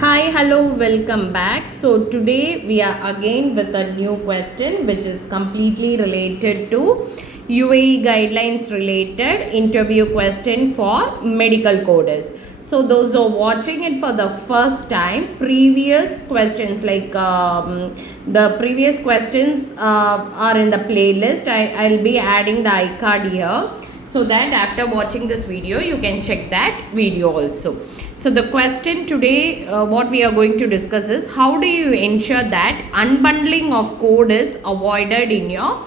Hi, hello, welcome back. So today we are again with a new question which is completely related to UAE guidelines related interview question for medical coders. So those who are watching it for the first time, previous questions the previous questions are in the playlist. I'll be adding the iCard here so that after watching this video you can check that video also. So the question today what we are going to discuss is how do you ensure that unbundling of code is avoided in your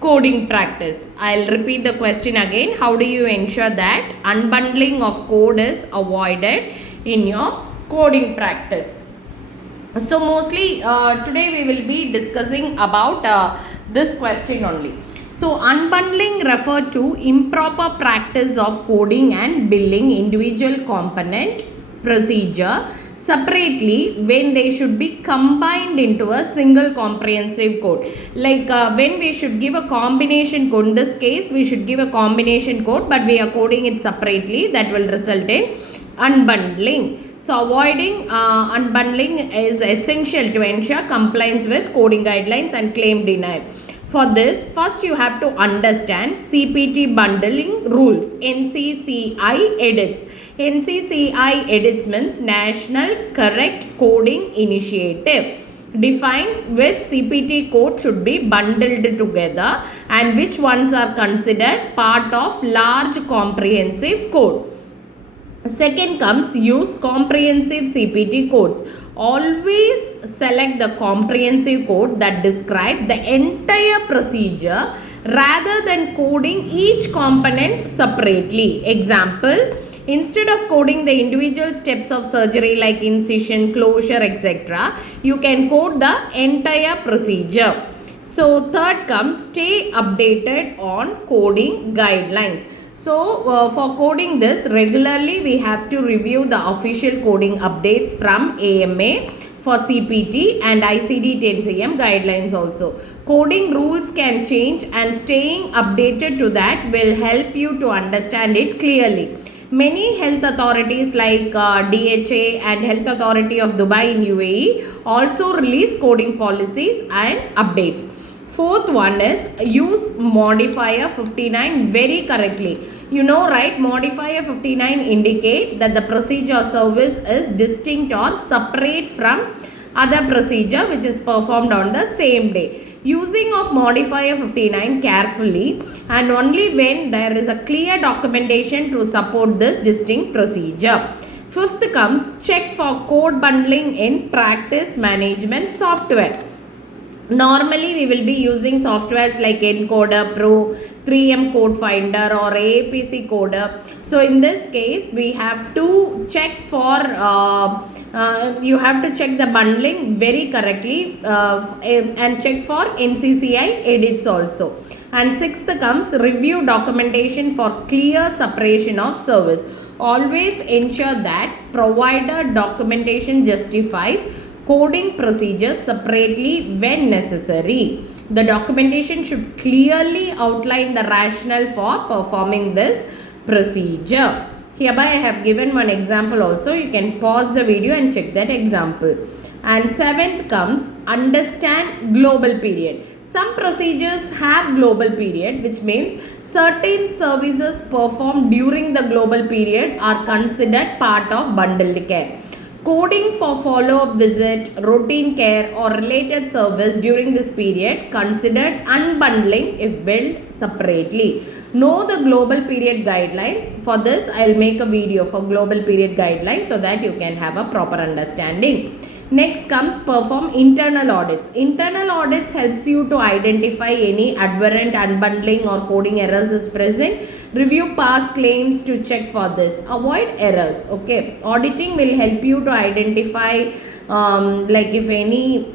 coding practice. I'll repeat the question again. How do you ensure that unbundling of code is avoided in your coding practice? So mostly today we will be discussing about this question only. So unbundling refer to improper practice of coding and billing individual component procedure separately when they should be combined into a single comprehensive code. When we should give a combination code, in this case we should give a combination code but we are coding it separately, that will result in unbundling. So avoiding unbundling is essential to ensure compliance with coding guidelines and claim denial. For this, first you have to understand CPT bundling rules, NCCI edits. NCCI edits means National Correct Coding Initiative. Defines which CPT code should be bundled together and which ones are considered part of large comprehensive code. Second comes use comprehensive CPT codes. Always select the comprehensive code that describe the entire procedure rather than coding each component separately. Example, instead of coding the individual steps of surgery like incision, closure, etc., you can code the entire procedure. So third comes stay updated on coding guidelines. So for coding this regularly we have to review the official coding updates from AMA for CPT and ICD 10CM guidelines also. Coding rules can change and staying updated to that will help you to understand it clearly. Many health authorities like DHA and Health Authority of Dubai in UAE also release coding policies and updates. Fourth one is use modifier 59 very correctly. You know, right, modifier 59 indicate that the procedure or service is distinct or separate from other procedure which is performed on the same day. Using of modifier 59 carefully and only when there is a clear documentation to support this distinct procedure. Fifth comes check for code bundling in practice management software. Normally we will be using softwares like Encoder Pro, 3M Code Finder or APC Coder. So in this case we have to check for you have to check the bundling very correctly and check for NCCI edits also. And sixth comes review documentation for clear separation of service. Always ensure that provider documentation justifies coding procedures separately when necessary. The documentation should clearly outline the rationale for performing this procedure. Hereby I have given one example also. You can pause the video and check that example. And seventh comes understand global period. Some procedures have global period, which means certain services performed during the global period are considered part of bundled care. Coding for follow-up visit, routine care or related service during this period considered unbundling if billed separately. Know the global period guidelines. For this, I will make a video for global period guidelines so that you can have a proper understanding. Next comes perform internal audits. Internal audits helps you to identify any aberrant unbundling or coding errors is present. Review past claims to check for this. Avoid errors. Okay. Auditing will help you to identify like if any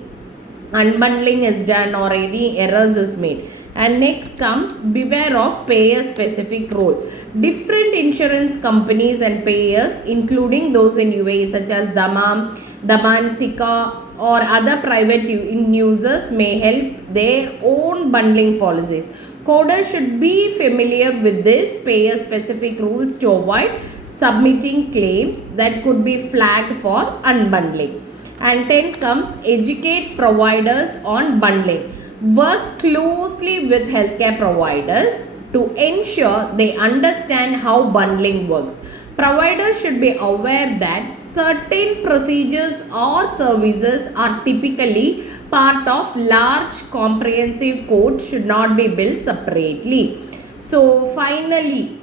unbundling is done or any errors is made. And next comes beware of payer specific role. Different insurance companies and payers including those in UAE such as Daman, Tika or other private users may help their own bundling policies. Coders should be familiar with this payer specific rules to avoid submitting claims that could be flagged for unbundling. And 10 comes educate providers on bundling. Work closely with healthcare providers to ensure they understand how bundling works. Providers should be aware that certain procedures or services are typically part of large comprehensive code should not be built separately. So finally,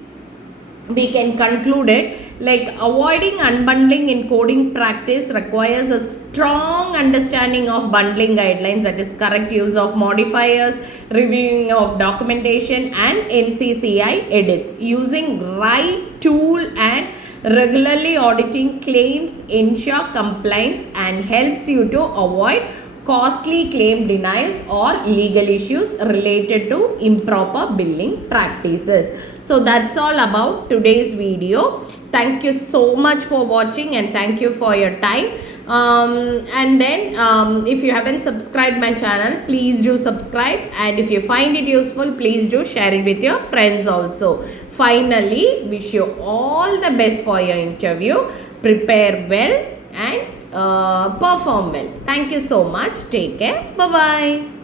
we can conclude it like avoiding unbundling in coding practice requires a strong understanding of bundling guidelines, that is correct use of modifiers, reviewing of documentation and NCCI edits. Using right tool and regularly auditing claims ensure compliance and helps you to avoid costly claim denials or legal issues related to improper billing practices. So that's all about today's video. Thank you so much for watching and thank you for your time. If you haven't subscribed my channel, please do subscribe, and if you find it useful, please do share it with your friends also. Finally, wish you all the best for your interview. Prepare well and perform well. Thank you so much. Take care. Bye bye.